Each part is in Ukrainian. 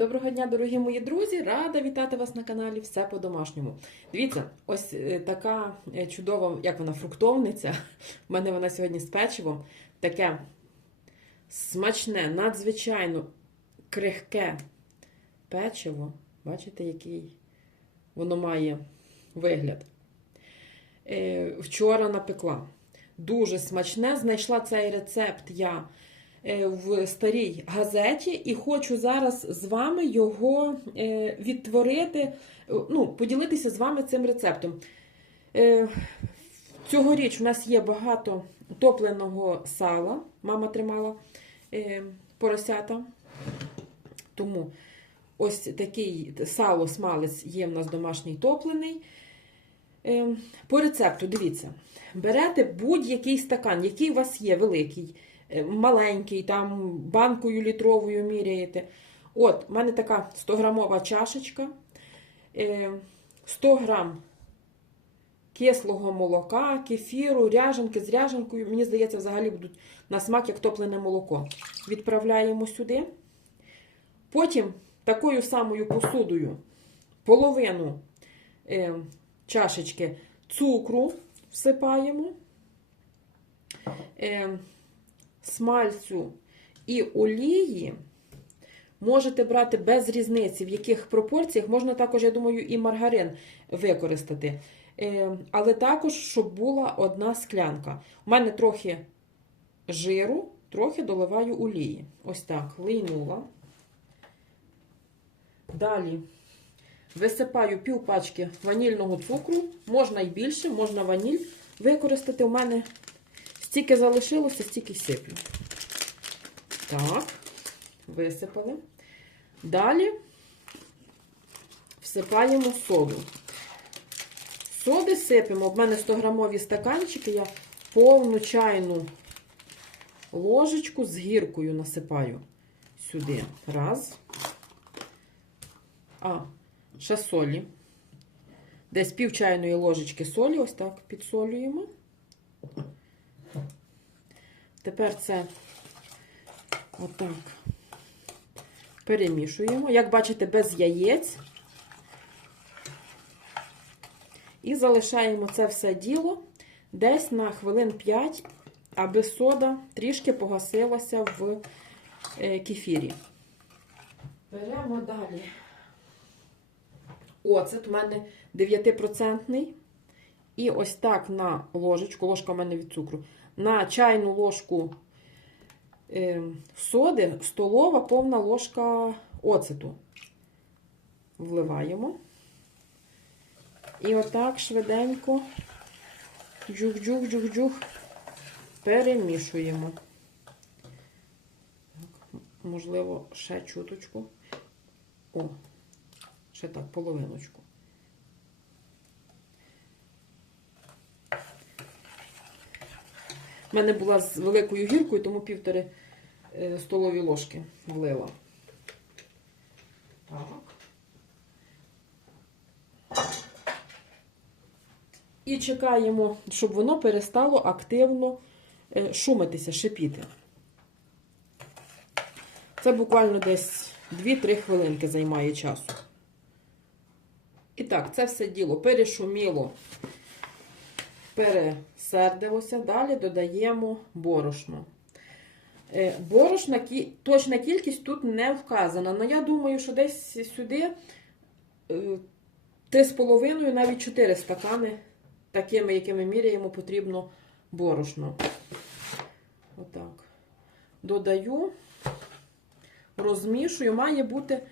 Доброго дня, дорогі мої друзі! Рада вітати вас на каналі Все по-домашньому. Дивіться, ось е, така е, чудова, як вона, фруктовниця. У мене вона сьогодні з печивом. Таке смачне, надзвичайно крихке печиво. Бачите, який воно має вигляд. Е, Вчора напекла. Дуже смачне. Знайшла цей рецепт я в старій газеті і хочу зараз з вами його е, відтворити, е, ну, поділитися з вами цим рецептом. Е, Цьогоріч у нас є багато топленого сала. Мама тримала е, поросята. Тому ось такий сало-смалець є в нас домашній топлений. Е, По рецепту, дивіться, берете будь-який стакан, який у вас є, великий, е, маленький, там банкою літровою міряєте. От, у мене така 100-грамова чашечка, е, 100 грам кислого молока, кефіру, ряженки з ряженкою. Мені здається, взагалі будуть на смак як топлене молоко. Відправляємо сюди. Потім такою самою посудою половину е, чашечки цукру всипаємо, е, смальцю і олії. Можете брати без різниці, в яких пропорціях. Можна також, я думаю, і маргарин використати. Е, але також, щоб була одна склянка. У мене трохи жиру, трохи доливаю олії. Ось так, лийнула. Далі висипаю пів пачки ванільного цукру. Можна і більше, можна ваніль використати. У мене стільки залишилося, стільки сиплю. Так, висипали. Далі всипаємо соду. Соди сипемо. В мене 100-грамові стаканчики, я повну чайну ложечку з гіркою насипаю сюди. Раз. А, ще солі. Десь пів чайної ложечки солі, ось так підсолюємо. Тепер це отак перемішуємо. Як бачите, без яєць. І залишаємо це все діло десь на хвилин 5, аби сода трішки погасилася в е, кефірі. Беремо далі. Оцет у мене 9%. І ось так на ложечку, ложка у мене від цукру, на чайну ложку е, соди, столова повна ложка оцету. Вливаємо. І отак швиденько джух-джух-джух-джух перемішуємо. Можливо, ще чуточку. О, ще так, половиночку. У мене була з великою гіркою, тому півтори е, столові ложки влила. Так. І чекаємо, щоб воно перестало активно е, шумитися, шипіти. Це буквально десь 2-3 хвилинки займає часу. І так, це все діло перешуміло, пересердилося. Далі додаємо борошно. Е, Борошна, точна кількість тут не вказана, але я думаю, що десь сюди 3,5, навіть 4 стакани такими, якими міряємо, потрібно борошно. Отак. Додаю, розмішую, має бути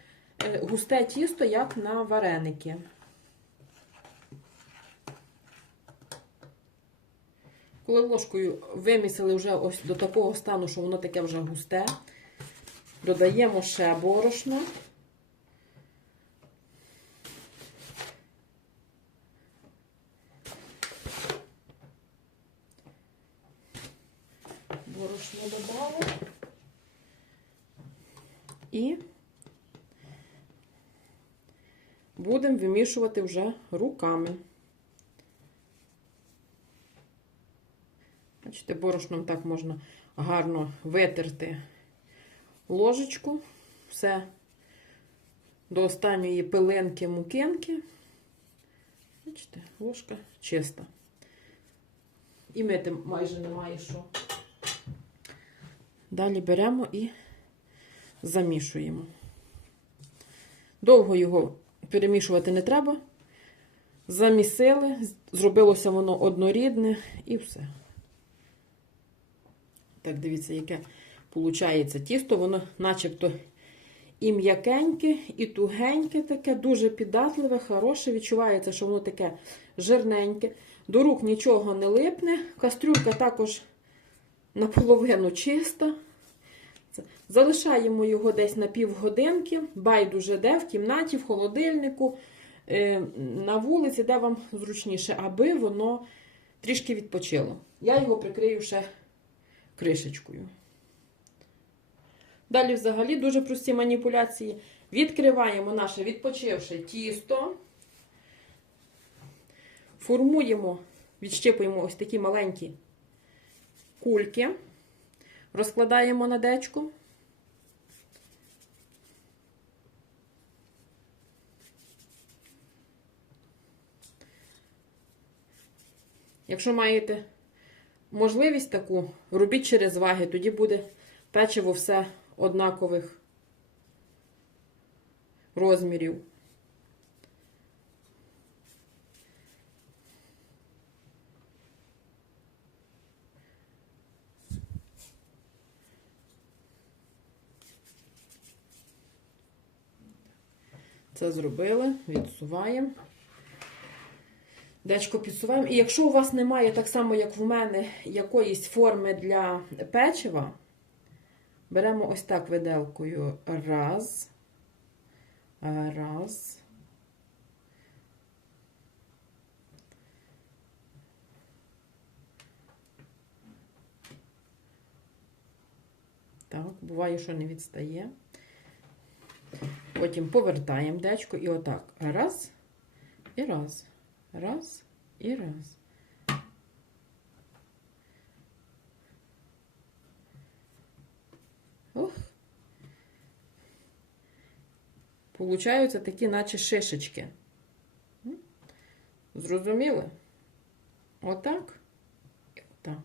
е, густе тісто, як на вареники. Коли ложкою вимісили вже ось до такого стану, що воно таке вже густе, додаємо ще борошно. борошно додали. І будемо вимішувати вже руками. Бачите, борошном так можна гарно витерти ложечку, все до останньої пилинки мукинки. Бачите, ложка чиста. І мити майже немає що. Далі беремо і замішуємо. Довго його перемішувати не треба. Замісили, зробилося воно однорідне і все. Так, дивіться, яке виходить тісто, воно начебто і м'якеньке, і тугеньке таке, дуже піддатливе, хороше. Відчувається, що воно таке жирненьке. До рук нічого не липне. Кастрюлька також наполовину чиста. Залишаємо його десь на півгодинки, байдуже де, в кімнаті, в холодильнику, е, на вулиці, де вам зручніше, аби воно трішки відпочило. Я його прикрию ще кришечкою. Далі, взагалі, дуже прості маніпуляції. Відкриваємо наше відпочивше тісто, формуємо, відщипуємо ось такі маленькі кульки, розкладаємо на дечку. Якщо маєте можливість таку, робіть через ваги, тоді буде печиво все однакових розмірів. Це зробили, відсуваємо. Дечко підсуваємо. І якщо у вас немає, так само, як в мене, якоїсь форми для печива, беремо ось так виделкою. Раз. Раз. Так, буває, що не відстає. Потім повертаємо дечко і отак. Раз і раз. Раз і раз. Ох. Получаються такі, наче шишечки. Зрозуміли? Отак. І отак.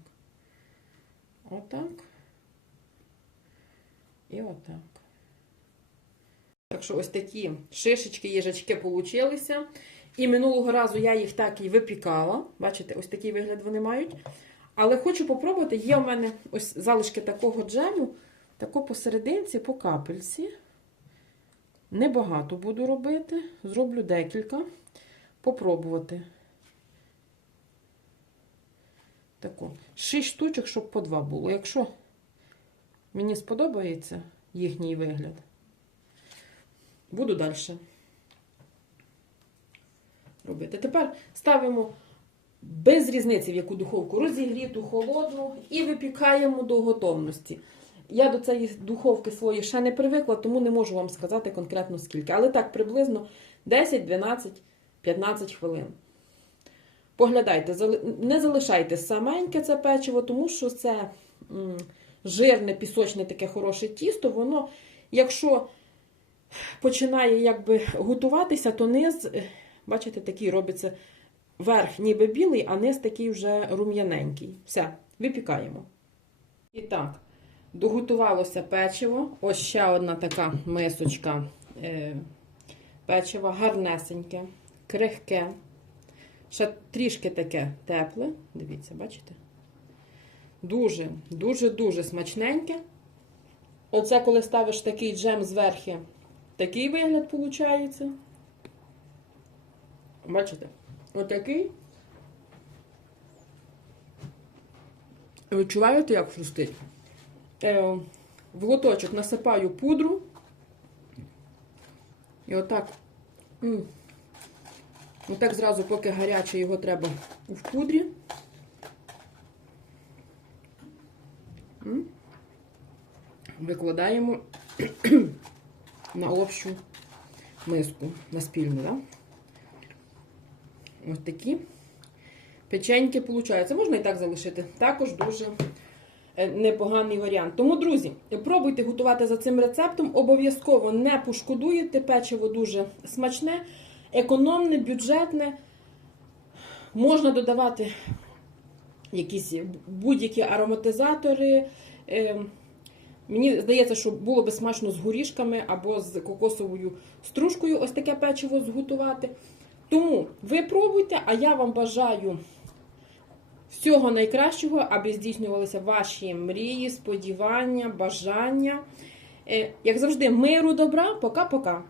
Отак. І отак. Так що ось такі шишечки, їжачки получилися. І минулого разу я їх так і випікала. Бачите, ось такий вигляд вони мають. Але хочу попробувати. Є в мене ось залишки такого джему, тако посерединці, по капельці. Небагато буду робити. Зроблю декілька. Попробувати. Тако. Шість штучок, щоб по два було. Якщо мені сподобається їхній вигляд, буду далі робити. Тепер ставимо без різниці, в яку духовку розігріту, холодну, і випікаємо до готовності. Я до цієї духовки своєї ще не привикла, тому не можу вам сказати конкретно скільки. Але так, приблизно 10, 12, 15 хвилин. Поглядайте, не залишайте саменьке це печиво, тому що це жирне, пісочне, таке хороше тісто, воно, якщо починає якби готуватися, то низ Бачите, такий робиться верх ніби білий, а низ такий вже рум'яненький. Все, випікаємо. І так, доготувалося печиво. Ось ще одна така мисочка е, печива, гарнесеньке, крихке. Ще трішки таке тепле. Дивіться, бачите? Дуже, дуже-дуже смачненьке. Оце, коли ставиш такий джем зверху, такий вигляд виходить. Бачите? Отакий. Відчуваєте, як хрустить? Е, в лоточок насипаю пудру. І отак. Отак зразу, поки гаряче, його треба в пудрі. Викладаємо на общу миску, на спільну, так? Ось такі печеньки получаються. Можна і так залишити. Також дуже е, непоганий варіант. Тому, друзі, пробуйте готувати за цим рецептом. Обов'язково не пошкодуєте. Печиво дуже смачне, економне, бюджетне. Можна додавати якісь будь-які ароматизатори. Е, Мені здається, що було би смачно з горішками або з кокосовою стружкою ось таке печиво зготувати. Тому ви пробуйте, а я вам бажаю всього найкращого, аби здійснювалися ваші мрії, сподівання, бажання. Е, Як завжди, миру, добра, пока-пока.